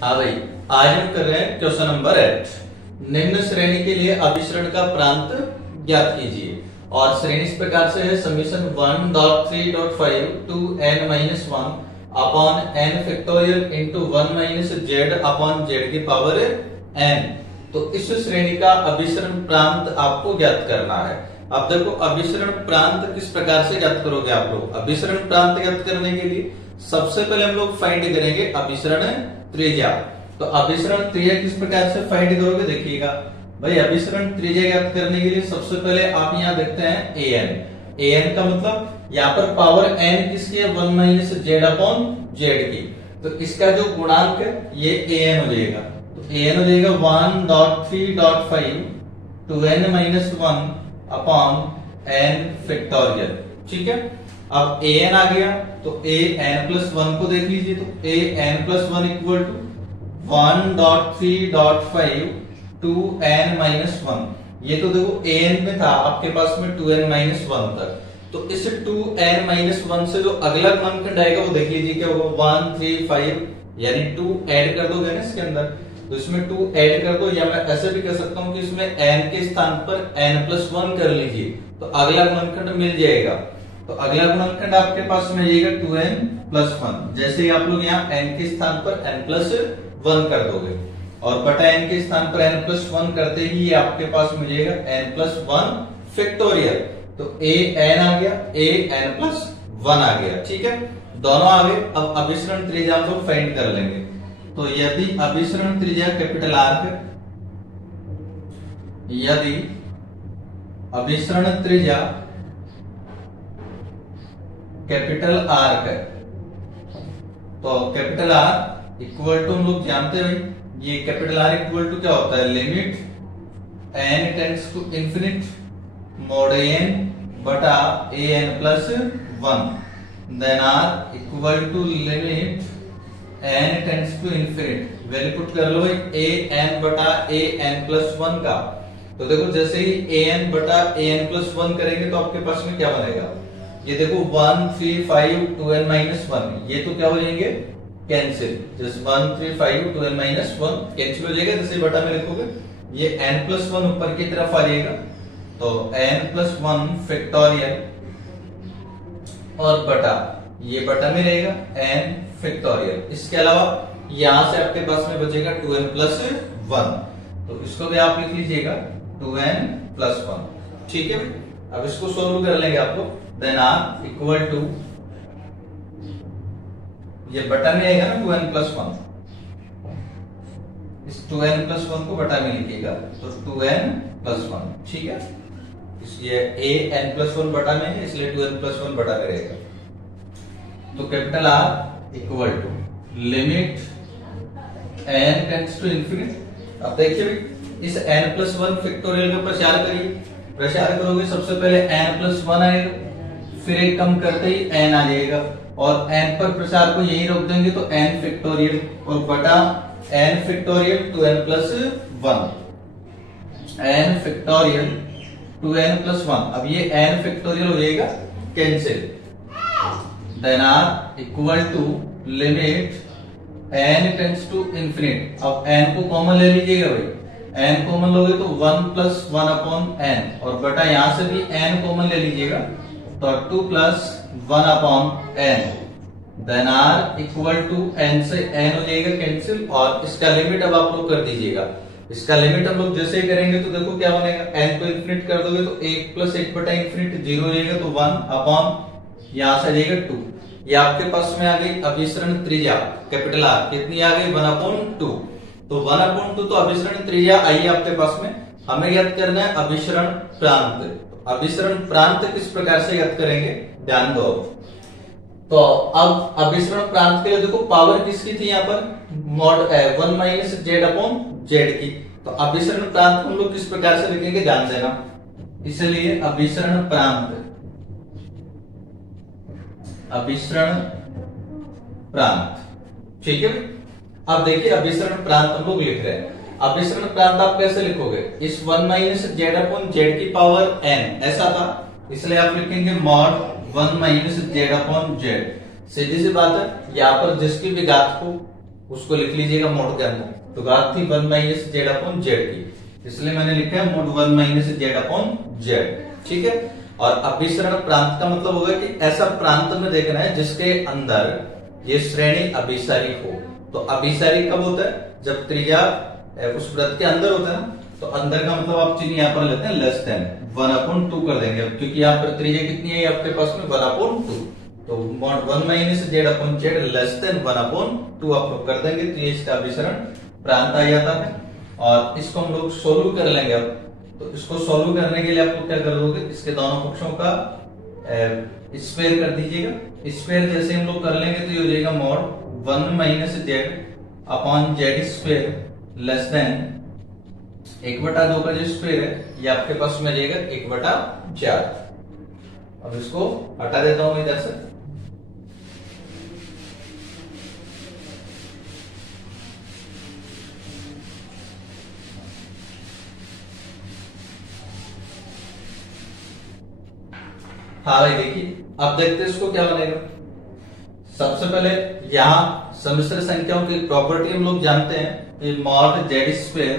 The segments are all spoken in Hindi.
हाँ भाई, आज हम कर रहे हैं क्वेश्चन नंबर 8। निम्न श्रेणी के लिए अभिसरण का प्रांत ज्ञात कीजिए। और श्रेणी इस प्रकार से है summation 1.3.5 to n-1 upon n factorial into 1 - z upon z की पावर n। तो इस श्रेणी का अभिसरण प्रांत आपको ज्ञात करना है। अब देखो, अभिसरण प्रांत किस प्रकार से ज्ञात करोगे आप लोग। अभिसरण प्रांत ज्ञात करने के लिए सबसे पहले हम लोग फाइंड करेंगे अभिसरण त्रिज्या। तो अभिसरण त्रिज्या किस प्रकार से फाइंड करोगे, देखिएगा भाई। अभिसरण त्रिज्या ज्ञात करने के लिए सबसे पहले आप यहाँ देखते हैं an का मतलब यहाँ पर पावर n किसकी है, 1 - z अपॉन z की। तो इसका जो गुणांक है ये an हो जाएगा। तो an हो जाएगा 1.3.5 to n-1 upon n factorial. ठीक है, अब an आ गया तो an+1 को देख लीजिए। तो an+1 equal to 1.3.5 to n-1। ये तो देखो an में था आपके पास में 2n-1 तक। तो इस 2n-1 से जो अगला गुणनखंड आएगा वो देख लीजिए क्या होगा, 1, 3, 5, यानी 2 ऐड कर दोगे ना इसके अंदर। तो इसमें 2 ऐड कर दो, या मैं ऐसे भी कह सकता हूं कि इसमें n के स्थान पर n+1 कर लीजिए तो अगला गुणनखंड मिल जाएगा। तो अगला गुणनखंड आपके पास में आएगा 2n+1। जैसे ही आप लोग यहाँ n के स्थान पर n+1 कर दोगे और बटा n के स्थान पर n+1 करते ही ये आपके पास मिलेगा n+1 फैक्टोरियल। तो an आ गया, an+1 आ गया। ठीक है, दोनों आ गए। अब अभिसरण त्रिज्या हम लोग फाइंड कर लेंगे। तो यदि अभिसरण त्रिज्या कैपिटल R है, यदि अभिसरण त्रिज्या कैपिटल R है, तो कैपिटल R इक्वल टू हम लोग जानते हैं ये कैपिटल R इक्वल टू क्या होता है, limit n tends to infinite mod n बटा an+1 then R equal to limit n tends to infinite. Value put कर लो an बटा an+1 का। तो देखो जैसे ही an बटा an+1 करेंगे तो आपके पास में क्या बनेगा, ये देखो 1, 3, 5, 2n-1, ये तो क्या हो जाएंगे, कैंसिल। जैसे 1, 3, 5, 2n-1 कैंसिल हो जाएगा। जैसे बटा में लिखोगे ये n+1 ऊपर की तरफ आ जाएगा। तो n+1 फैक्टोरियल और बटा ये बटा में रहेगा n फैक्टोरियल। इसके अलावा यहां से आपके पास में बचेगा 2n+1। तो इसको भी आप लिख लीजिएगा 2n+1। ठीक है, अब इसको सोल्व कर लेंगे आप लोग। देन R इक्वल टू ये बटा में आएगा ना 2n+1, इस 2n+1 को बटा में लिखिएगा तो 2n+1। ठीक है, इसलिए an+1 बटा में है इसलिए 2n+1 बटा में रहेगा। तो capital R equal to limit n tends to infinite. अब देखिए इस n+1 फैक्टोरियल का प्रचार करिए। प्रचार करोगे सबसे पहले n+1 आएगा, फिर एक कम करते ही n आ जाएगा और n पर प्रसार को यही रोक देंगे तो n फैक्टोरियल और बटा n factorial 2n+1, n factorial 2n+1। अब ये n फैक्टोरियल हो जाएगा cancel. Then R equal to limit n tends to infinite. अब n को कॉमन ले लीजिएगा भाई, n कॉमन लोगे तो 1+1 अपॉन n और बटा यहां से भी n कॉमन ले लीजिएगा तो 2+1 upon n। Then R equal to n से n हो जाएगा कैंसिल और इसका लिमिट अब आप लोग कर दीजिएगा। इसका लिमिट हम लोग जैसे ही करेंगे तो देखो क्या बनेगा, n को इंफिनिट कर दोगे तो 1+1 बटा इंफिनिट 0 हो जाएगा तो 1 अपॉन यहां से आ जाएगा 2। ये आपके पास में आ गई अभिसरण त्रिज्या कैपिटल R। कितनी आ गई, 1/2। तो 1/2 तो अभिसरण त्रिज्या आई है आपके पास में। हमें ज्ञात करना है अभिसरण प्रांत। अभिसरण प्रांत किस प्रकार से ज्ञात करेंगे, ध्यान दो। तो अब अभिसरण प्रांत के लिए देखो पावर किसकी थी यहाँ पर, mod 1 - z अपॉन z की। तो अभिसरण प्रांत हम लोग किस प्रकार से लिखेंगे, ध्यान देना। इसलिए अभिसरण प्रांत, अभिसरण प्रांत। ठीक है, अब देखिए अभिसरण प्रांत हम लोग लिख रहे हैं। अभिसरण प्रांत आप कैसे लिखोगे, इस 1 - z अपॉन z की पावर n ऐसा था, इसलिए आप लिखेंगे mod 1 - z अपॉन z। सीधी सी बात है, यहाँ पर जिसकी भी घात को उसको लिख लीजिएगा मोड के अंदर। तो घात थी 1 माइनस जेड अपॉन जेड की, इसलिए मैंने लिखा है mode 1 minus Z upon Z. ठीक है। और अभिसरण प्रांत का मतलब होगा कि ऐसा प्रांत में देखना है जिसके अंदर ये श्रेणी अभिसारी हो। तो अभिसारी कब होता है? जब त्रिज्या उस वृत्त के अंदर होता है ना, तो अंदर का मतलब आप चिन्ह यहाँ पर लेते हैं लेस देन 1/2 कर देंगे, क्योंकि यहाँ पर त्रिज्या कितनी है आपके पास में 1/2। तो 1 minus Z upon Z less than 1/2 आप लोग कर देंगे, तो ये इसका अभिसरण प्रांत आ जाता है। और इसको हम लोग सोल्व कर लेंगे अब। तो इसको सोल्व करने के लिए आप लोग क्या कर दोगे, इसके दोनों पक्षों का स्क्वायर कर दीजिएगा। स्क्वायर जैसे हम लोग कर लेंगे तो ये हो जाएगा mod 1 minus Z upon Z square less than 1/2 का जो स्क्वायर है ये आपके पास में जाएगा 1/4। अब इसको हटा देता हूं इधर से। हाँ भाई देखिए, अब देखते हैं इसको क्या बनेगा। सबसे पहले यहां सम्मिश्र संख्याओं की प्रॉपर्टी हम लोग जानते हैं, मॉड जेड स्क्वायर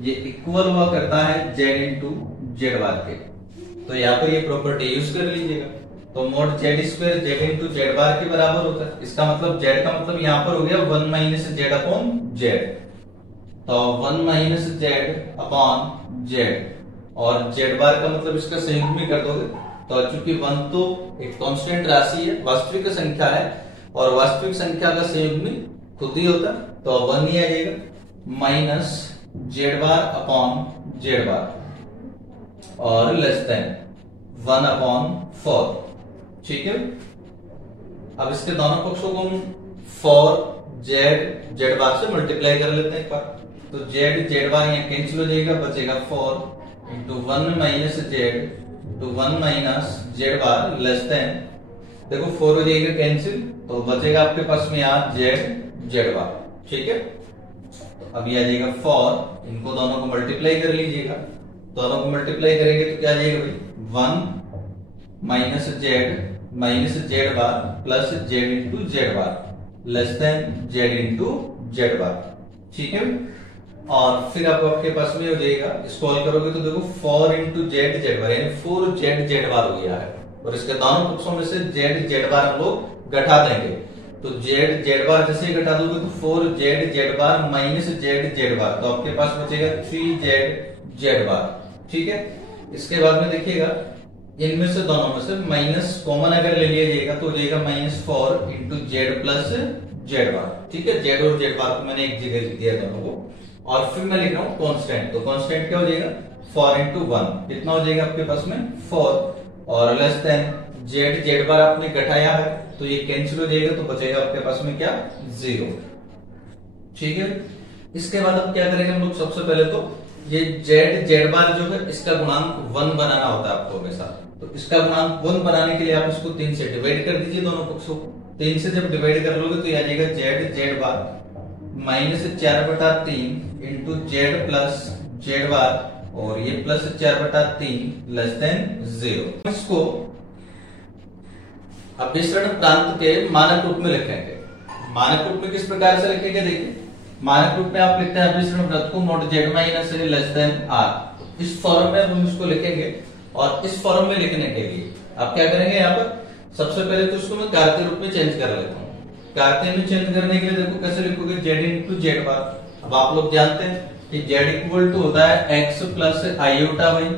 ये इक्वल हुआ करता है जेड इंटू जेड बार के। तो यहाँ पर ये प्रॉपर्टी यूज कर लीजिएगा। तो mod Z square Z into Z bar के बराबर होता है। इसका मतलब जेड का मतलब यहाँ पर हो गया 1 माइनस जेड अपॉन जेड। तो 1 माइनस जेड अपॉन जेड, और जेड बार का मतलब इसका संयुग्म कर दोगे। तो चूंकि 1 तो एक कांस्टेंट राशि है, वास्तविक संख्या है, और वास्तविक संख्या का संयुग्म खुद ही होता है, तो 1 ही आ जाएगा minus Z bar upon Z bar, और लेस देन 1/4। ठीक है। अब इसके दोनों पक्षों को हम 4 जेड बार से मल्टीप्लाई कर लेते हैं एक बार। तो जेड बार यहाँ कैंसिल हो जाएगा, बचेगा 4 इंटू 1 माइनस जेड तो 1 minus Z bar less then, देखो 4 हो जाएगा कैंसिल, तो बचेगा आपके पास में यहाँ जेड बार। ठीक है। तो अब ये आ जाएगा 4, इनको दोनों को मल्टीप्लाई कर लीजिएगा। दोनों को मल्टीप्लाई करेंगे तो क्या आ जाएगा भाई 1 minus Z bar plus Z into Z bar less than Z into Z bar. ठीक है। और फिर आपके पास में हो जाएगा, इसको हल करोगे तो देखो 4 इंटू जेड बार यानी 4 जेड बार हो गया है। और इसके दोनों पक्षों में से जेड बार हम लोग घटा देंगे। तो जेड बार जैसे ही घटा दोगे तो 4 जेड बार माइनस जेड बार, तो आपके पास बचेगा 3 जेड बार। ठीक है। इसके बाद में देखिएगा इनमें से दोनों में से माइनस कॉमन अगर ले लिया जाएगा तो हो जाएगा -4 into Z plus Z bar. ठीक है। जेड और जेड बार को मैंने एक जगह लिख दिया दोनों को, और फिर मैं लिख रहा हूं कांस्टेंट। तो कांस्टेंट क्या हो जाएगा 4 इंटू 1, कितना हो जाएगा आपके पास में 4, और लेस देन जेड बार आपने घटाया है तो ये कैंसिल हो जाएगा, तो बचेगा आपके पास में क्या 0। ठीक है। इसके बाद अब क्या करेंगे हम लोग, सबसे पहले तो ये जेड बार जो है इसका गुणांक 1 बनाना होता है आपको हमेशा। तो इसका गुणांक 1 बनाने के लिए आप इसको 3 से डिवाइड कर दीजिए दोनों पक्षों को। 3 से जब डिवाइड कर लोगे तो ये आ जाएगा जेड बार -4/3 into Z plus Z bar, और ये +4/3 लेस देन 0। इसको अभिसरण प्रांत के मानक रूप में लिखेंगे। मानक रूप में किस प्रकार से लिखेंगे, देखिए मानक रूप में आप लिखते हैं अभिसरण वृत्त को mod z minus less than r. इस फॉर्म में हम इसको लिखेंगे, और इस फॉर्म में लिखने के लिए आप क्या करेंगे, यहाँ पर सबसे पहले तो इसको मैं कार्तीय रूप में चेंज कर लेता हूँ। कार्तीय में चेंज करने के लिए देखो कैसे लिखोगे, जेड इंटू जेड बार। अब आप लोग जानते हैं कि जेड इक्वल टू होता है एक्स प्लस आयोटा वाई,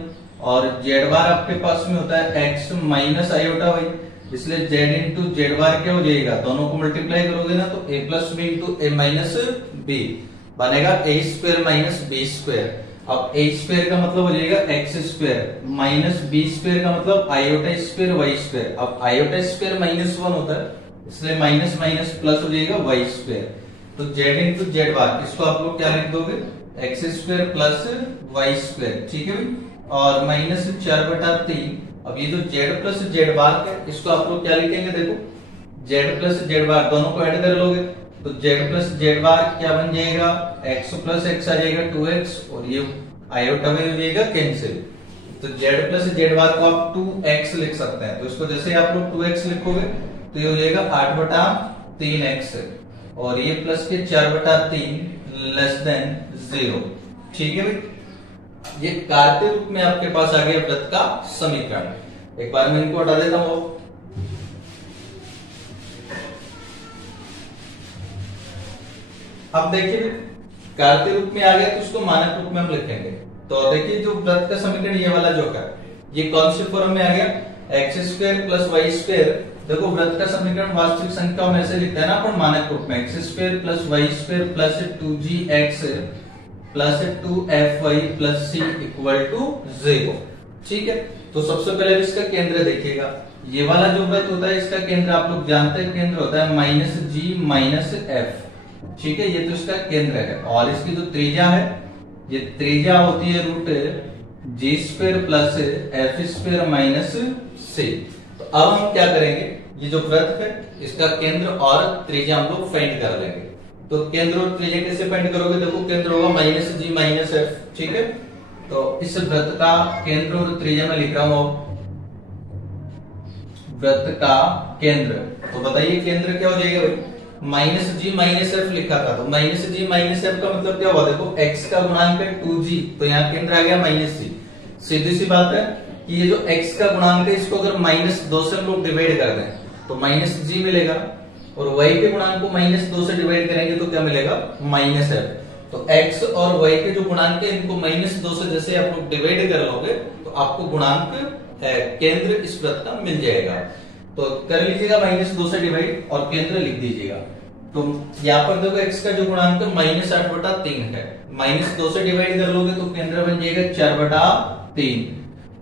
और जेड बार आपके पास में होता है एक्स माइनस आयोटा वाई। इसलिए जेड इंटू जेड बार क्या हो जाएगा, दोनों को मल्टीप्लाई करोगे ना तो a plus b into a minus b बनेगा a square minus b square. अब a स्क्वायर का मतलब हो जाएगा x square minus b square का मतलब आयोटा स्क्वायर वाई स्क्वायर। अब आयोटा स्क्वायर -1 होता है, इसलिए माइनस माइनस प्लस हो जाएगा वाई स्क्वायर। तो जेड इंटू जेड बार इसको आप लोग क्या लिख दोगे, x square plus y square. ठीक है। और -4/3। अब ये जो जेड प्लस जेड बार है इसको आप लोग क्या लिखेंगे, देखो जेड प्लस जेड बार दोनों को ऐड कर लोगे तो जेड प्लस जेड बार क्या बन जाएगा, एक्स प्लस एक्स आ जाएगा 2x, और ये आयोटा में हो जाएगा कैंसिल। तो जेड प्लस जेड बार को आप 2x लिख सकते हैं। तो इसको जैसे आप लोग 2x लिखोगे तो ये हो जाएगा 8/3x, और ये प्लस के 4/3 लेस देन 0। ठीक है भाई, ये कार्तीय रूप में आपके पास आ गया वृत्त का समीकरण। एक बार मैं इनको हटा देता हूं। अब देखिए कार्तीय रूप में आ गया तो उसको मानक रूप में हम लिखेंगे। तो देखिए जो वृत्त का समीकरण ये वाला जो है ये कौन सी फॉर्म में आ गया, x² प्लस y²। देखो वृत्त का समीकरण वास्तविक संख्याओं में से लिखते हैं ना अपन मानक रूप में, x² plus y² plus 2gx plus 2fy plus c equal to 0। ठीक है, तो सबसे पहले इसका केंद्र देखिएगा। ये वाला जो वृत्त होता है इसका केंद्र आप लोग जानते हैं, केंद्र होता है -g-f। ठीक है, ये तो इसका केंद्र है। और इसकी जो त्रिज्या है, ये त्रिज्या होती है √g² plus f² minus c। तो अब हम क्या करेंगे, ये जो वृत्त है इसका केंद्र और त्रिज्या हम लोग फाइंड कर लेंगे। तो केंद्र और त्रिज्या कैसे फाइंड करोगे, देखो केंद्र होगा -g-f। ठीक है, तो इस वृत्त का केंद्र और त्रिज्या में लिख रहा हूं। वृत्त का केंद्र, तो बताइए केंद्र क्या हो जाएगा भाई, -g-f लिखा था, तो -g-f का मतलब क्या हुआ, देखो x का गुणांक है 2g, तो यहाँ केंद्र आ गया -c। सीधी सी बात है कि ये जो x का गुणांक है इसको अगर -2 से हम लोग डिवाइड कर दें तो -g मिलेगा, और y के गुणांक को -2 से डिवाइड करेंगे तो क्या मिलेगा, -f। तो x और y के जो गुणांक है इनको -2 से जैसे आप लोग डिवाइड कर लोगे तो आपको गुणांक केंद्र इस वृत्त का मिल जाएगा। तो कर लीजिएगा -2 से डिवाइड और केंद्र लिख दीजिएगा। तो यहाँ पर देखो x का जो गुणांक -8/3 है, -2 से डिवाइड कर लोगे तो केंद्र बन जाएगा 4/3।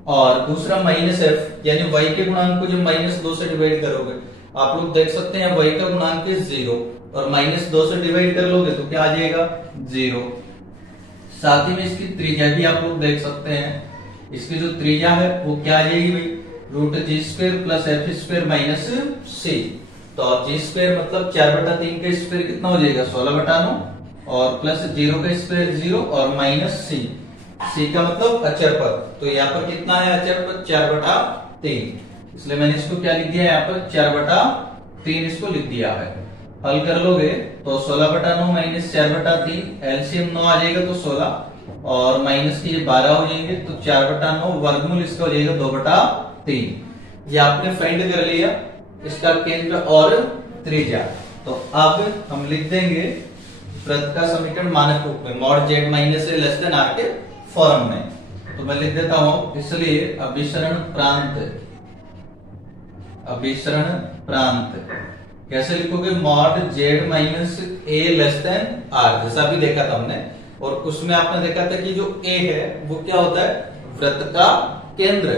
और दूसरा -f यानी y के गुणांक को जब -2 से डिवाइड करोगे आप लोग देख सकते हैं y का गुणांक है 0, और -2 से डिवाइड कर लोगे तो क्या आ जाएगा 0। साथ ही में इसकी त्रिज्या भी आप लोग देख सकते हैं, इसकी जो त्रिज्या है वो क्या आ जाएगी भाई, √g² plus f² minus c। तो g² मतलब 4/3 का स्क्वायर कितना हो जाएगा 16/9, और प्लस 0 का स्क्वायर 0 और माइनस c। c का मतलब अचर पद, तो यहाँ पर कितना है अचर पद 4/3, इसलिए मैंने इसको क्या लिख दिया यहाँ पर 4/3 इसको लिख दिया है। हल कर लोगे तो 16/9 माइनस 4/3, एलसीएम 9 आ जाएगा तो 16, और माइनस के ये 12 हो जाएंगे तो 4/9 वर्गमूल इसका हो जाएगा 2/3। ये आपने फाइंड कर लिया इसका केंद्र और त्रिज्या। तो अब हम लिख देंगे वृत्त का समीकरण मानक रूप में, mod z minus a less than r के फॉर्म में। तो मैं लिख देता हूं, इसलिए अभिसरण प्रांत कैसे लिखोगे, mod z minus a less than r, जैसा भी देखा था हमने। और उसमें आपने देखा था कि जो a है वो क्या होता है, वृत्त का केंद्र,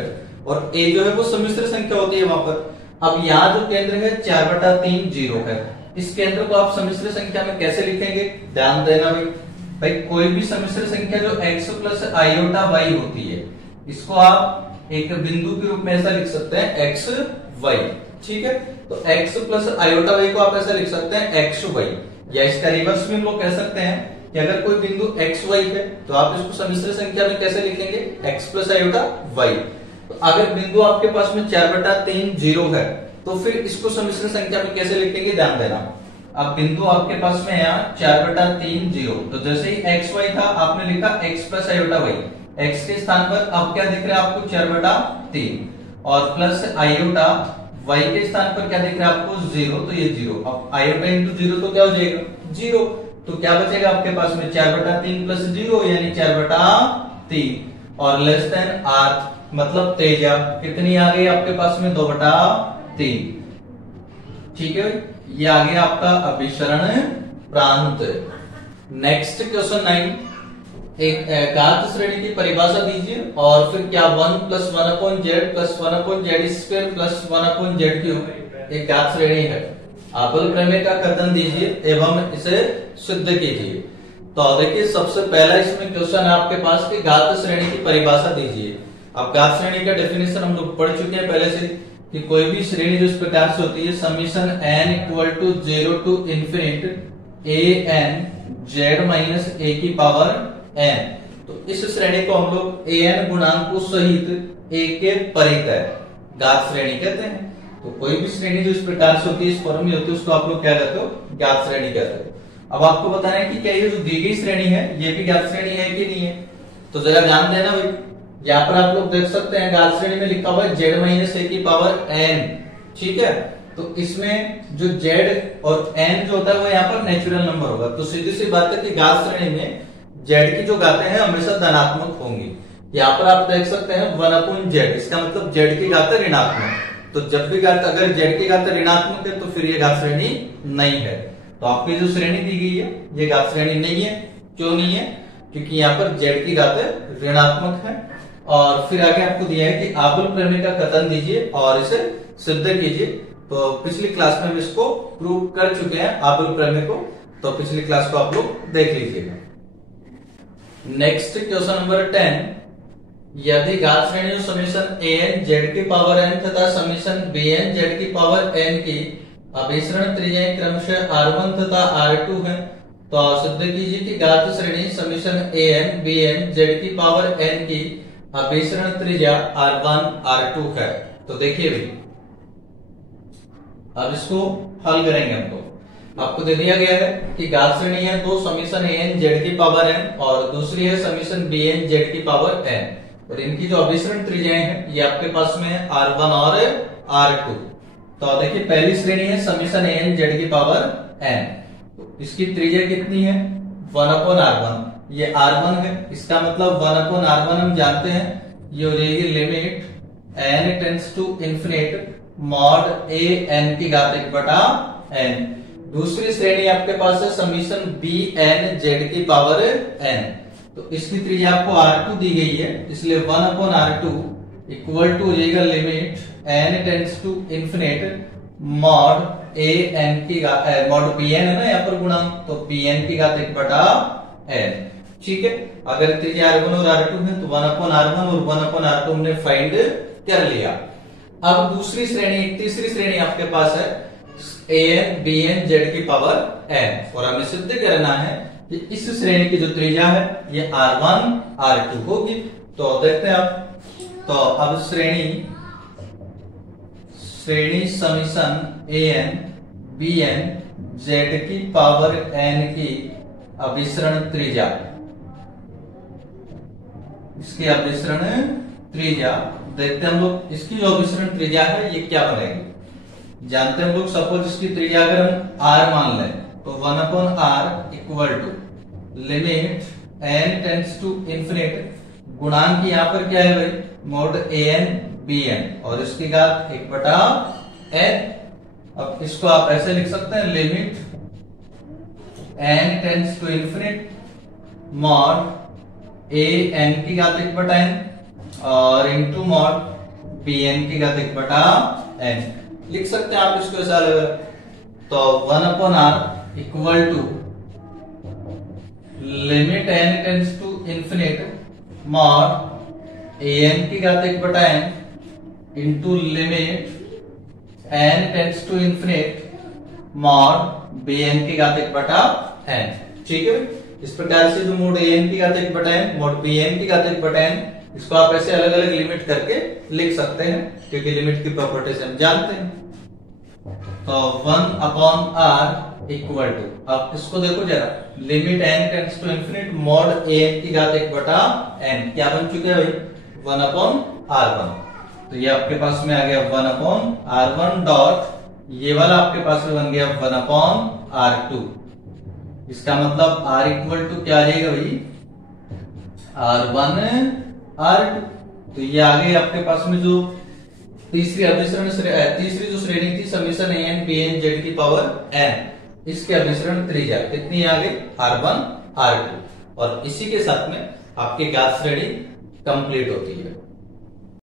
और a जो है वो सम्मिश्र संख्या होती है वहां पर। अब यहाँ जो केंद्र है 4/3 0 है, इस केंद्र को आप सम्मिश्र संख्या में कैसे लिखेंगे, ध्यान देना भाई कोई भी सम्मिश्र संख्या जो x प्लस आयोटा y होती है इसको आप एक बिंदु के रूप में ऐसा लिख सकते हैं x y। ठीक है, तो x प्लस आयोटा y को आप ऐसा लिख सकते हैं x y, या इसका रिवर्स में हम लोग कह सकते हैं कि अगर कोई बिंदु x y है तो आप इसको सम्मिश्र संख्या में कैसे लिखेंगे, x प्लस आयोटा y। तो अगर बिंदु आपके पास में 4/3 0 है तो फिर इसको सम्मिश्र संख्या में कैसे लिखेंगे, ध्यान देना। अब बिंदु आपके पास में यहाँ 4/3 0, तो जैसे ही x y था आपने लिखा x plus iota y, x के स्थान पर अब क्या दिख रहा है आपको 4/3, और प्लस आयोटा y के स्थान पर क्या दिख रहा है आपको 0, तो ये 0। अब आयोटा इंटू 0 तो क्या हो जाएगा 0, तो क्या बचेगा आपके पास में 4/3 प्लस 0 यानी 4/3, और लेस देन r मतलब त्रिज्या कितनी आ गई आपके पास में 2/3। ठीक है, ये आ गया आपका अभिसरण प्रांत। नेक्स्ट क्वेश्चन 9, एक घात श्रेणी की परिभाषा दीजिए और फिर क्या 1 + 1/z + 1/z² + 1/z³ एक घात श्रेणी है। आबेल प्रमेय का कथन दीजिए एवं इसे सिद्ध कीजिए। तो देखिए सबसे पहला इसमें क्वेश्चन है आपके पास कि घात श्रेणी की परिभाषा दीजिए। अब घात श्रेणी का डेफिनेशन हम लोग पढ़ चुके हैं पहले से कि कोई भी श्रेणी जो इस प्रकार से होती है summation n = 0 to ∞ an z - a की पावर n। तो इस श्रेणी को हम लोग an गुणांकों सहित a के परित है घात श्रेणी कहते हैं। तो कोई भी श्रेणी जो इस प्रकार से होती है, इस फॉर्म में होती है, उसको आप लोग क्या कहते हो, ज्ञात श्रेणी कहते हो। अब आपको बताना है कि क्या ये जो दी गई श्रेणी है ये भी ज्ञात श्रेणी है कि नहीं है। तो जरा ध्यान देना भाई, यहाँ पर आप लोग देख सकते हैं ज्ञात श्रेणी में लिखा हुआ है z - a की पावर n, ठीक है। तो इसमें जो z और n जो होता है वो यहाँ पर नेचुरल नंबर होगा। तो सीधी सी बात है कि ज्ञात श्रेणी में z की जो घातें हैं हमेशा धनात्मक होंगी। यहाँ पर आप देख सकते हैं 1/z, इसका मतलब z की घात ऋणात्मक। तो जब भी घात अगर z की घात ऋणात्मक है तो फिर ये घात श्रेणी नहीं है। तो आपकी जो श्रेणी दी गई है ये घात श्रेणी नहीं है। क्यों नहीं है? क्योंकि यहाँ पर z की घात ऋणात्मक है। और फिर आगे आपको दिया है कि आबुल प्रमेय का कथन दीजिए और इसे सिद्ध कीजिए। तो पिछली क्लास में हम इसको प्रूव कर चुके हैं आबुल प्रमेय को, तो पिछली क्लास को आप लोग देख लीजिएगा। नेक्स्ट क्वेश्चन नंबर 10, यदि घात श्रेणी समीशन an z की पावर n तथा समीशन bn z की पावर n की अभिसरण त्रिज्याएं क्रमशः r1 तथा r2 है, तो सिद्ध कीजिए कि घात श्रेणी समीशन an bn z की पावर n की अभिसरण त्रिज्या r1 r2 है। तो देखिए भाई, अब इसको हल करेंगे हम लोग। आपको दे दिया गया है कि घात श्रेणी है तो समीशन an z की पावर n और दूसरी है समीशन bn z की पावर n, और इनकी जो अभिसरण त्रिज्याएं हैं ये आपके पास में है r1 और r2। तो देखिए पहली श्रेणी है समीशन an z की पावर n, तो इसकी त्रिज्या कितनी है 1/r1, ये r1 है। इसका मतलब 1/r1 हम जानते हैं ये हो जाएगी limit n tends to infinite mod a n की घात 1/n। दूसरी श्रेणी आपके पास है समीशन bn z की पावर n, तो इसकी त्रिज्या आपको r2 दी गई है, इसलिए 1/r2 इक्वल टू हो जाएगा limit n tends to infinite mod a n की मॉड bn है ना यहाँ पर गुणांक, तो bn की घात 1/n, ठीक है। अगर त्रिज्या r1 और r2 है तो 1/r1 और 1/r2 हमने फाइंड कर लिया। अब दूसरी श्रेणी, तीसरी श्रेणी आपके पास है an bn z की पावर n, और हमें सिद्ध करना है कि इस श्रेणी की जो त्रिज्या है ये r1 r2 होगी। तो देखते हैं आप, तो अब श्रेणी समीशन an bn z की पावर n की अभिसरण त्रिज्या, इसकी अभिसरण त्रिज्या देखते हैं हम लोग। इसकी जो अभिसरण त्रिज्या है ये क्या बनेगी, जानते हैं हम लोग। सपोज इसकी त्रिज्या अगर हम r मान लें तो 1/r equal to limit n tends to infinite, गुणांक यहाँ पर क्या है भाई मॉड an bn, और इसकी घात 1/n। अब इसको आप ऐसे लिख सकते हैं limit n tends to infinite mod a n की घात 1/n और इंटू मॉड bn की घात 1/n लिख सकते हैं आप इसको ऐसा अलग। तो 1/r equal to limit n tends to infinite mod an की घात 1/n into limit n tends to infinite mod bn की घात 1/n, ठीक है। इस प्रकार से जो मोड an की घात 1/n मोड bn की घात 1/n, इसको आप ऐसे अलग अलग लिमिट करके लिख सकते हैं क्योंकि लिमिट की प्रॉपर्टी से हम जानते हैं। तो 1/r इक्वल टू, अब इसको देखो जरा, limit n tends to infinite mod an की घात 1/n क्या बन चुका है भाई 1/r1। तो ये आपके पास में आ गया 1/r1 डॉट, ये वाला आपके पास में बन गया 1/r2। इसका मतलब r इक्वल टू क्या आ जाएगा भाई r1 r2। तो ये आ गई आपके पास में जो तीसरी अभिसरण तीसरी जो श्रेणी थी समीशन an bn z की पावर n, इसके अभिसरण त्रिज्या कितनी आ गई r1 r2, और इसी के साथ में आपकी ज्ञात श्रेणी कंप्लीट होती है।